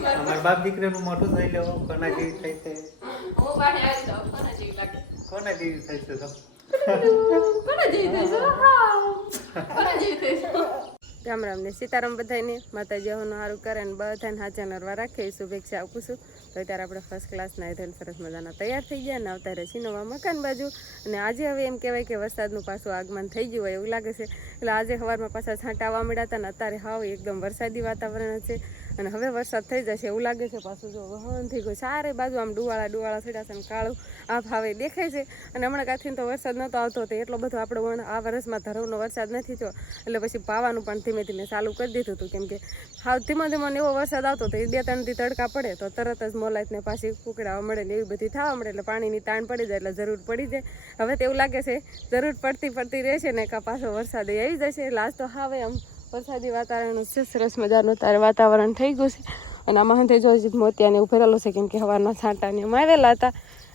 અમારા બાપ દીકરાનું મોટું થઈ લેવો કોના જેવી થાય છે? કોના જેવી લાગે? થાય છે રામ રામ ને સીતારામ બધાને માતાજી હોનું સારું કરે ને બધાને હાચા નરવા રાખે એ શુભેચ્છા આપું છું. તો અત્યારે આપણે ફર્સ્ટ ક્લાસના ધન સરસ મજાના તૈયાર થઈ ગયા ને આવતા રહે નવા મકાન બાજુ. અને આજે હવે એમ કહેવાય કે વરસાદનું પાછું આગમન થઈ ગયું હોય એવું લાગે છે. એટલે આજે સવારમાં પાછા છાંટા આવવા મળ્યા હતા ને અત્યારે હાવ એકદમ વરસાદી વાતાવરણ છે. અને હવે વરસાદ થઈ જશે એવું લાગે છે પાછું જો વહન થઈ ગયું. સારી બાજુ આમ ડુવાળા ડુવાળા થયા છે અને કાળું આ ભાવે દેખાય છે. અને હમણાં કાંથી તો વરસાદ નહોતો આવતો તો એટલો બધો આપણો આ વર્ષમાં ધરવનો વરસાદ નથી થયો. એટલે પછી પાવાનું પણ ધીમે ધીમે ચાલુ કરી દીધું હતું. કેમ કે હાવ ધીમો ધીમો એવો વરસાદ આવતો તો એ બે ત્રણથી તડકા પડે તો તરત જ મોલાઈતને પાછી ઉકળાવા મળે ને એવી બધી થવા મળે એટલે પાણીની તાણ પડી જાય એટલે જરૂર પડી જાય. હવે તો એવું લાગે છે જરૂર પડતી પડતી રહેશે ને કા પાછો વરસાદ આવી જશે. લાસ્ટ તો હવે આમ વરસાદી વાતાવરણ છે, સરસ મજાનું તારે વાતાવરણ થઈ ગયું છે. અને આમાં હંતે જો મોતિયાને ઉભેરેલું છે, કેમ કે હવારના છાંટાને મારેલા હતા.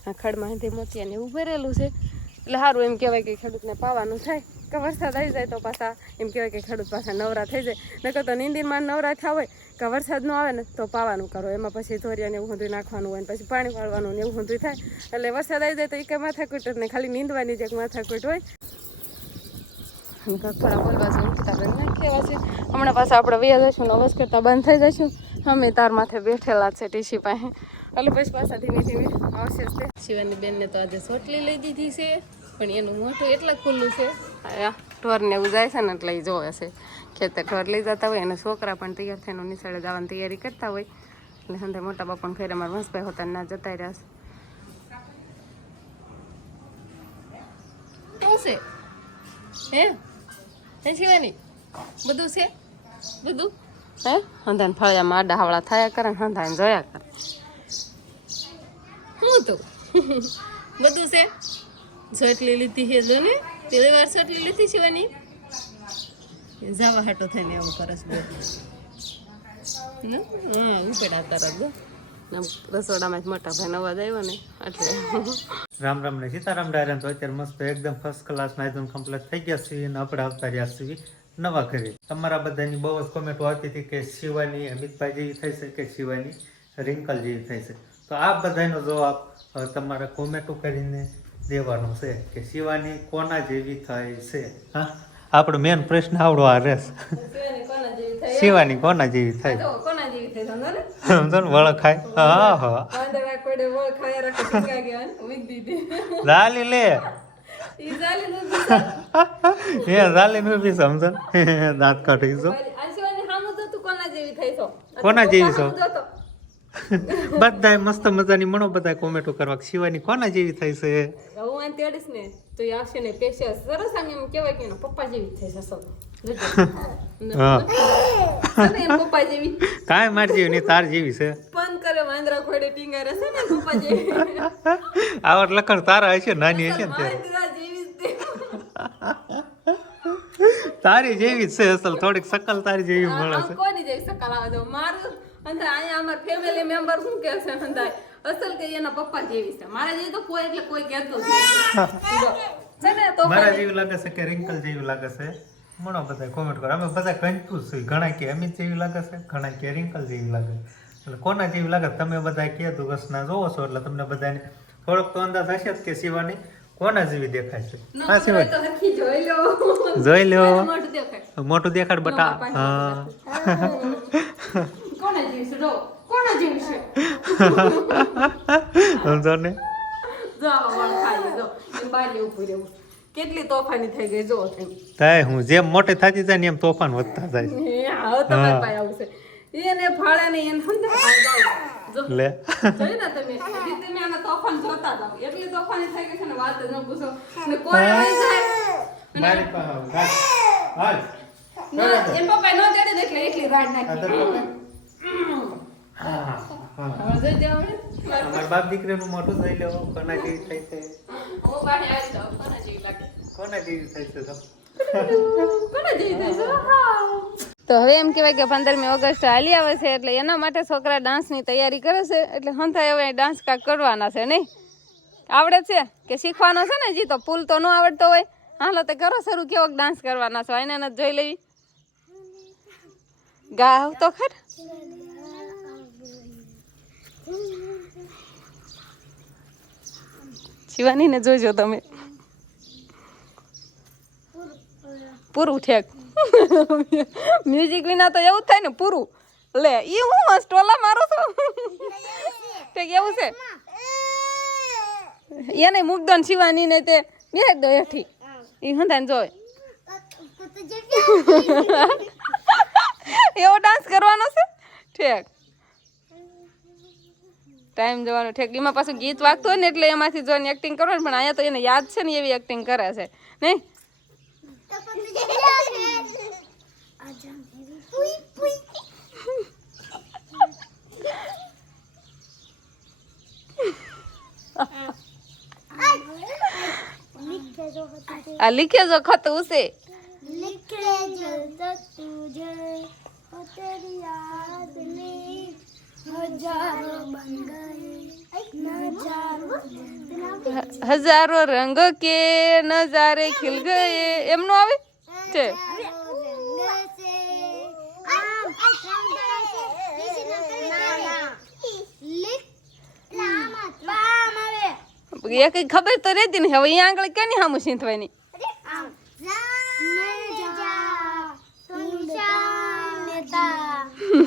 આ ખડમાં હંતે મોતિયાને ઉભેરેલું છે. એટલે સારું એમ કહેવાય કે ખેડૂતને પાવાનું થાય. કે વરસાદ આવી જાય તો પાછા એમ કહેવાય કે ખેડૂત પાછા નવરા થઈ જાય. નકર તો નીંદીમાં નવરા થયા હોય કે વરસાદ ન આવે ને તો પાવાનું કરો. એમાં પછી ધોરિયાને એવું ઊંધું નાખવાનું હોય ને પછી પાણી વાળવાનું ને એવું ઊંધું થાય. એટલે વરસાદ આવી જાય તો એ કંઈ માથાકૂટ નહીં ખાલી નીંદવાની જ માથાકૂટ હોય. થોડા બોલવા છે ઉઠતા નાખેલા છે. હમણાં પાછા આપણે વ્યા જઈશું નવસ કરતા બંધ થઈ જઈશું. અમે તાર માથે બેઠેલા છે ટીસી પાસે. એટલે પછી પાછા ધીમે ધીમે આવશે શિવાની બેનને તો આજે સોટલી લઈ દીધી છે પણ એનું મોટું એટલા ખુલ્લું છે. આ ઢોરને એવું જાય છે ને એટલે એ જોવે છે. ખેતર ઢોર લઈ જતા હોય એના છોકરા પણ તૈયાર થઈને નિશાળે જવાની તૈયારી કરતા હોય. એટલે સંધે મોટા બાપાને ઘરે અમારા વંશભાઈ હોતા ના જતા રહ્યા છે. શું છે? હે શિવાની? બધું છે? બધું? હે? હંધાન ફળિયા માડા હાવળા થયા કરે ને હંધાને જોયા કરે. હું તો? બધું છે? જોટલી લીધી છે જો ને પેલી વાર સોટલી લીધી શિવાની જવા હાટો થઈને એવું કરસ બે હા ઉપેડા તરત ગો રસોડામાં જ મોટા ભાઈ અવાજ આવ્યો ને એટલે. રામ રામ ને સીતારામ ડાયરા તો અત્યારે મસ્ત એકદમ ફર્સ્ટ ક્લાસ એકદમ કમ્પ્લીટ થઈ ગયા છીએ અને આપણે આવતા રહ્યા છીએ. નવા કરી તમારા બધાની બહુ જ કોમેન્ટો આવતી હતી કે શિવાની અમિતભાઈ જેવી થઈ છે કે શિવાની રિંકલ જેવી થઈ છે તો આ બધાનો જવાબ તમારે કોમેન્ટો કરીને દેવાનો છે કે શિવાની કોના જેવી થાય છે? હા? આપણો મેન પ્રશ્ન આવડો આ રહેશે શિવાની કોના જેવી થાય? સમજો ને? વળખાય. હા હા. લાલી લે. ઈ ચાલી નું બીજા એ લાલી નું બી સમજો દાંત હામું કોના જેવી છો? કોના જેવી છો? હામું મસ્ત મજાની મણો બધા કોમેન્ટો કરવા. શિવાની કોના જેવી થઈ છે? હું તેડીશ ને તો એ આવશે ને પેશે સરસ આમ એમ કહેવાય કે પપ્પા જેવી થઈ જશે હા. એના પપ્પા જેવી. કાંઈ મારી જેવી નહીં તાર જેવી છે. પન કરે વાંદરા ખોડે ટીંગા રહેશે ને પપ્પા જેવી. આવડ લખણ તારા હશે નાની હશે ને ત્યારે. તારી જેવી છે અસલ થોડીક સકલ તારી જેવી મળે છે. કોની જેવી સકલ આવે તો મારું? અંદર અહીંયા અમાર ફેમિલી મેમ્બર શું કહે છે અંદર અસલ કે એના પપ્પા જેવી છે. મારા જેવી તો કોઈ એટલે કોઈ કહેતો છે ને તો મારા જેવી લાગે છે કે રિંકલ જેવી લાગે છે? મણો બધા કોમેન્ટ કરો. અમે બધા કન્ફ્યુઝ છીએ. ઘણા કે અમિત જેવી લાગે છે ઘણા કે રિંકલ જેવી લાગે એટલે કોના જેવી લાગે? તમે બધા કે દુગસના જોવો છો એટલે તમને બધાને થોડોક તો અંદાજ હશે જ કે શિવાની. કોના જેવી દેખાય છે? હા જોઈ લો. લ્યો મોટું દેખાડ બટા. હા. કોના જેવી છે? કોના જેવી છે? સમજો ને? કેટલી તોફાની થઈ ગઈ જો થાય હું જેમ મોટી થતી જાય ને એમ તોફાન વધતા જાય. એ હવે તમારી પાસે આવશે. એને ફાળે ને એને સમજાય જો લે. જોઈ ને તમે? ઈ તમે આના તોફાન જોતા જાવ એટલી તોફાની થઈ ગઈ છે ને વાત જ ન પૂછો. ને કોઈ આવી જાય મારી પાસે હાલ. એમ પપ્પા નો તેડે એટલે એટલી રાડ નાખી. બાપ દીકરીનું મોટું થઈ લેવો. કોના જેવી થાય છે? કોના જેવી થાય છે કોના જેવી થાય છે? હા. તો હવે એમ કહેવાય કે પંદરમી ઓગસ્ટ હાલી આવે છે, એટલે એના માટે છોકરા ડાન્સની તૈયારી કરે છે, એટલે હંથાય હવે ડાન્સ કાંક કરવાના છે, નહીં? આવડે છે કે શીખવાનો છે ને જી તો? પુલ તો ન આવડતો હોય. હાલો, તો કરો શરૂ, કેવો ડાન્સ કરવાના છો? એને જ જોઈ લેવી. ગાવ તો ખર. શિવાની ને જોજો તમે. પૂરું ઠેક. મ્યુઝિક વિના તો એવું થાય ને પૂરું. લે, ઈ હું સ્ટોલા મારો છો? ઠેક એવું છે? એને મુગદન શિવાની ને તે બેહાડ દો એઠી. ઈ હંધાને જોવે. એવો ડાન્સ કરવાનો છે? ઠેક. ટાઈમ જવાનો ઠેક. એમાં પાછું ગીત વાગતું હોય ને એટલે એમાંથી જોઈને એક્ટિંગ કરવાનું પણ અહીંયા તો એને યાદ છે ને એવી એક્ટિંગ કરે છે. નહીં? આ લીખે જો ખત ઉસે. લીખે જો તુજે. યાદ મેં હજારો રંગો કે નજારે ખીલ ગયે એમનું આવે? છે. એ એક ખબર તો રહેતી ને. હવે અહીંયા આગળ કેની સામું સીંથવાની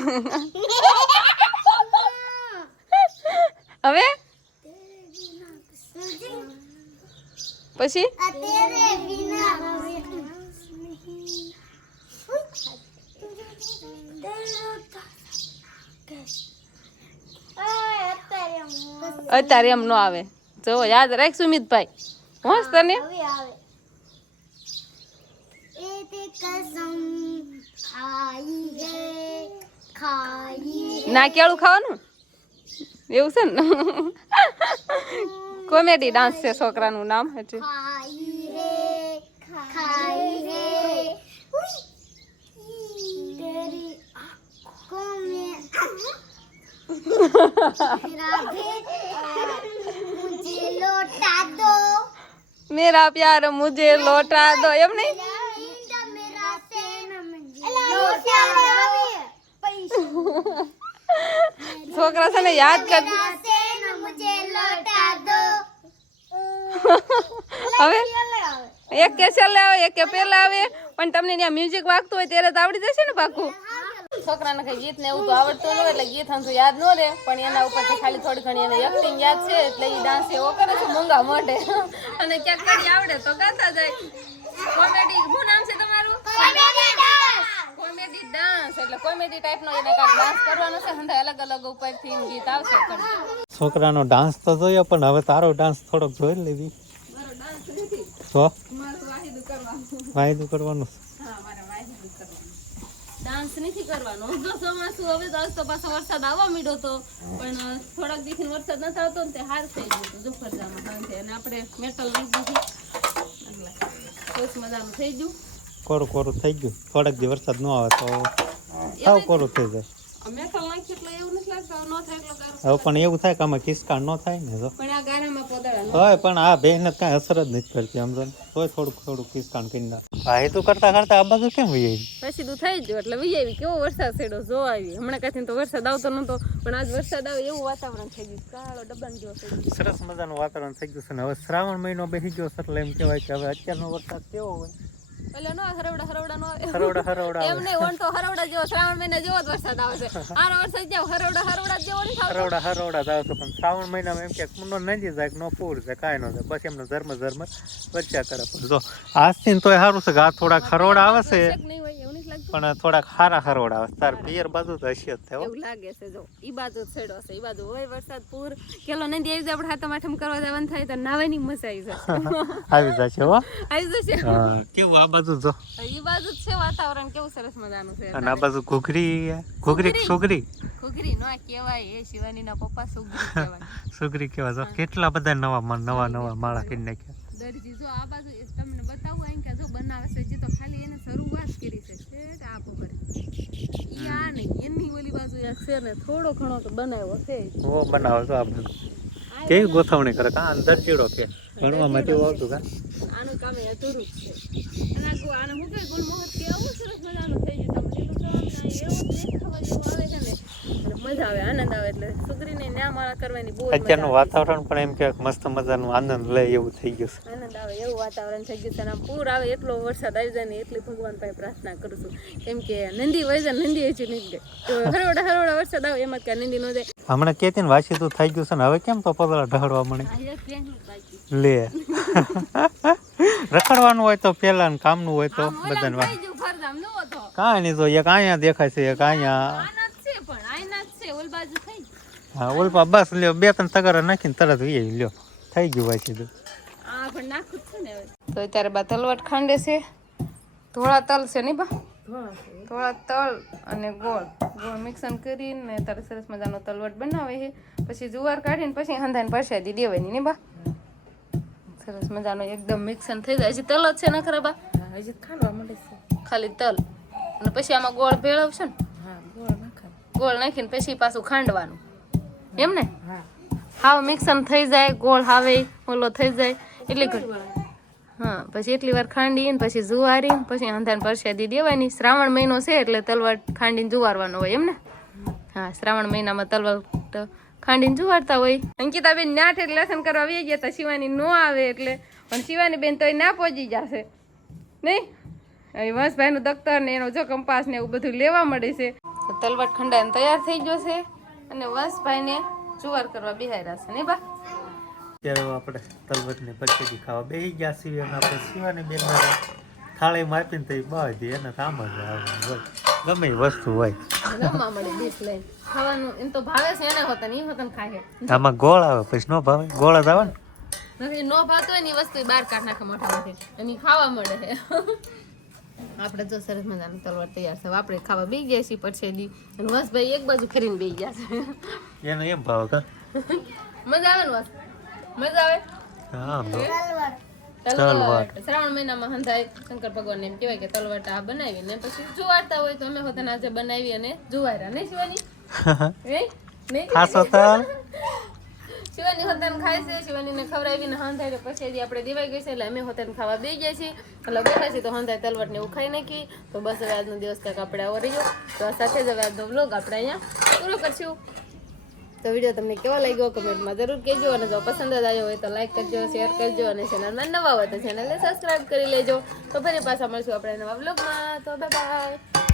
Ha ha! હવે? પછી? અત્યારે એમ નો આવે. જો યાદ રાખ સુમિતભાઈ. હોશ તને? ના, કેળું ખાવાનું? એવું છે ને? કોમેડી ડાન્સ છે છોકરાનું નામ એટલે મેરા પ્યાર મુજે લોટા દો. એમ નહીં? છે યાદ કર હવે એક કે છેલ્લે આવે એક કે પહેલા આવે પણ તમને ત્યાં મ્યુઝિક વાગતું હોય ત્યારે તો આવડી જશે ને પાકું? છોકરાને કઈ ગીત ને એવું તો આવડતું ન હોય એટલે ગીત હંતુ યાદ ન રહે પણ એના ઉપરથી ખાલી થોડી ઘણી એને એક્ટિંગ યાદ છે એટલે એ ડાન્સ એવો કરે છે મૂંગા મોઢે. અને ક્યાંક કરી આવડે તો ગાતા જાય. કોમેડી એટલે કોમેડી ટાઈપનો એને કાંઈક ડાન્સ કરવાનો છે હંધા અલગ અલગ ઉપરથી ગીત આવશે છોકરાનો ડાન્સ તો જોયો પણ હવે તારો ડાન્સ થોડોક જોઈ લેવી તો વાયદું કરવાનું. છે. ડાન્સ નથી કરવાનો. જો ચોમાસું હવે તો આજ તો પાછો વરસાદ આવવા માંડ્યો તો. પણ થોડાક દિવસથી વરસાદ નથી આવતો ને તે હાર થઈ ગયો સાંજે અને આપણે મેટલ લઈ દીધી. એટલે મજાનું થઈ ગયું. કોરું કોરું થઈ ગયું? થોડાક દી વરસાદ ન આવે તો. સાવ કોરું થઈ જાય આ મેટલ એટલે એવું નથી લાગતું ન થાય એટલો હવે પણ એવું થાય કે આમાં ખિસકાણ ન થાય ને તો પણ આ ગારામાં પોદળા ન પણ આ બેન કાંઈ અસર જ નથી કરતી સમજો તોય થોડુંક થોડુંક ખિસકાણ કરી નાખ. વાયદું કરતા કરતા આ બાજુ કેમ વહી આવી? પછી તું થઈ ગયો એટલે વી આવી. કેવો વરસાદ છેડો જો આવી. હમણાં કાંથી તો વરસાદ આવતો નતો પણ આજ વરસાદ આવે એવું વાતાવરણ થઈ ગયું. કાળો ડબ્બાન જેવો થઈ ગયો. સરસ મજાનું વાતાવરણ થઈ ગયું છે ને. હવે શ્રાવણ મહિનો બેસી ગયો છે એટલે એમ કહેવાય કે હવે અત્યારનો વરસાદ કેવો હોય? એટલે નો હરવડા હરવડા નો હરવડા હરવડા એમ નહીં ઓન તો હરવડા જેવો શ્રાવણ મહિના જેવો જ વરસાદ આવે છે. આનો વરસાદ જેવો હરવડા હરવડા જેવો નહીં થતો હરવડા હરવડા જ આવતો પણ શ્રાવણ મહિનામાં એમ કે નો નદી જાય નો પૂર છે કાંઈ નો જાય. બસ એમનો ધર્મ ધર્મ વચ્ચા કરે. પણ જો આજથી તોય સારું છે કે આ થોડાક હરોડા આવે છે. પણ થોડાક હારા હરોડા તાર પિયર બાજુ તો હશે જ થયો એવું લાગે છે જો ઈ બાજુ છેડો છે ઈ બાજુ હોય વરસાદ પૂર. કેલો નદી આવી જાય આપણે હાથો આઠમ કરવા જવાનું થાય તો નાવાની મજા આવી જશે. આવી જશે હો. આવી જશે. કેવું આ બાજુ જો. ઈ બાજુ છે વાતાવરણ કેવું સરસ મજાનું છે. અને આ બાજુ ઘૂઘરી ઘૂઘરી સુગરી ઘૂઘરી? નો કહેવાય એ શિવાની ના પપ્પા સુગરી કહેવાય. સુગરી કેવા જો કેટલા બધા નવા નવા નવા માળા કરી નાખ્યા દરજી જો આ બાજુ તમને બતાવું અહીં કે જો બનાવે છે જે તો ખાલી એને શરૂઆત કરી છે. શેઠ ઉપર. યા નહીં એની ઓલી બાજુ આ છે ને થોડો ઘણો તો બનાવ્યો છે. ઓ બનાવો તો આ બધું કેવી ગોઠવણી કરે? કા અંદર ચીડો કે? ભણવામાં માટે આવતું કા? આનું કામ એ અધૂરું છે. અને આને હું કઈ ગુલમોહર કે આવું સરસ મજાનું થઈ ગયું તમે લીલું તો આમ ના એવું જ દેખાવા જેવું આવે છે ને તો એટલે મજા આવે આનંદ આવે એટલે છોકરીને ન્યા માળા કરવાની બહુ અત્યારનું વાતાવરણ પણ એમ કે મસ્ત મજાનું આનંદ લે એવું થઈ ગયું છે. આનંદ આવે એવું વાતાવરણ થઈ ગયું છે અને પૂર આવે એટલો વરસાદ આવી જાય ને એટલી ભગવાન પાસે પ્રાર્થના કરું છું. કેમ કે નંદી વહી જાય નંદી હજી નહીં ગઈ. તો હરોડા હરોડા વરસાદ આવે એમાં કાંઈ નંદી ન જાય. હમણાં કેતી ને વાસી તું થઈ ગયું છે ને હવે કેમ તો પતળા ઢળવા મળે? લે. રખડવાનું હોય તો પેલા કામનું હોય તો બધા બધાને કાંઈ નહીં તો એક અહીંયા દેખાય છે એક અહીંયા આના જ છે પણ આઈના જ છે ઓલ બાજુ થઈ હા ઓલપા બસ લ્યો બે ત્રણ તગારા નાખીને તરત વી લ્યો. થઈ ગયું હોય તું આ પણ નાખું છે ને તો અત્યારે બા તલવટ ખાંડે છે. ધોળા તલ છે નહીં બા? ધોળા તલ. અને ગોળ. ગોળ મિક્સન કરીને તારે સરસ મજાનો તલવટ બનાવે છે. પછી જુવાર કાઢીને પછી હંધાને પરસાદી દેવાની ને બા? સરસ મજાનો એકદમ મિક્સન થઈ જાય. હજી તલ જ છે ને ખરા બા? હજી ખાવા મળે છે. ખાલી તલ. અને પછી આમાં ગોળ ભેળવશે ને? હા ગોળ નાખા ગોળ નાખીને પછી પાછું ખાંડવાનું. એમ ને? હા હાવ મિક્સન થઈ જાય ગોળ હાવે ઓલો થઈ જાય એટલી હા પછી એટલી વાર ખાંડીને પછી જુવારી પછી અંધાને પરસાદી દેવાની. શ્રાવણ મહિનો છે એટલે તલવટ ખાંડીને જુવારવાનો હોય એમ ને? હા શ્રાવણ મહિનામાં તલવટ ખાંડીને જુવારતા હોય. અંકિતાબેન ના એટલે લેસન કરવા આવી ગયા હતા શિવાની નો આવે એટલે. પણ શિવાની બેન તો ના પહોંચી જશે. નહીં? હવે વંશભાઈનું દફતર ને એનો જો કંપાસ ને એવું બધું લેવા મળે છે. તલવટ ખંડાઈને તૈયાર થઈ ગયો છે. અને વંશભાઈને જુવાર કરવા બિહાર્યા છે ને બા? ત્યારે આપણે તલવટની પરસેદી ખાવા બે ગયા છીએ અને આપણે શિવાની બેન થાળીમાં આપીને તો બાંધી એને કામ જ આવે ગમે એ વસ્તુ હોય. ગમવા મળે ડીશ લઈને ખાવાનું એમ તો ભાવે છે એને હોતા નહીં હોતા ખાય આમાં ગોળ આવે પછી ન ભાવે? ગોળ જ આવે ને? નથી નો ભાવતો હોય ને વસ્તુ બહાર કાઢ નાખે મોટા અને ઈ ખાવા મળે છે આપણે જો સરસ મજાનું તલવાર તૈયાર છે. આપણે ખાવા બે ગયા છીએ પરસેદી. અને વસભાઈ એક બાજુ ફરીને બે ગયા છે. એનો એમ ભાવ કા મજા આવે ને વસ મજા આવે? હા તલવાર. તલવટ શ્રાવણ મહિનામાં હંધાય શંકર ભગવાન એમ કહેવાય કે તલવટ આ બનાવી ને પછી જુવારતા હોય તો અમે આજે બનાવી અને જુવાર્યા નહીં શિવાની? નહીં નહીં ખાસો તલ શિવાની હોતન ખાય છે, શિવાનીને ખવડાવીને હંધાય તો પછી આપણે દેવાઈ ગઈ છે એટલે અમે હોતન ખાવા દઈ ગયા છીએ. એટલે બેઠા છીએ તો હંધાય એવું ખાઈ નાખી. તો બસ હવે આજનો દિવસ કાંઈક આપણે આવો રહ્યો. તો આ સાથે જ હવે આજનો બ્લોગ આપણે અહીંયા પૂરો કરશું. તો વીડિયો તમને કેવો લાગ્યો કમેન્ટમાં જરૂર કહેજો અને જો પસંદ જ આવ્યો હોય તો લાઈક કરજો શેર કરજો અને ચેનલમાં નવા હોય તો ચેનલને સબસ્ક્રાઈબ કરી લેજો. તો ફરી પાછા મળશું આપણે નવા બ્લોગમાં તો બાય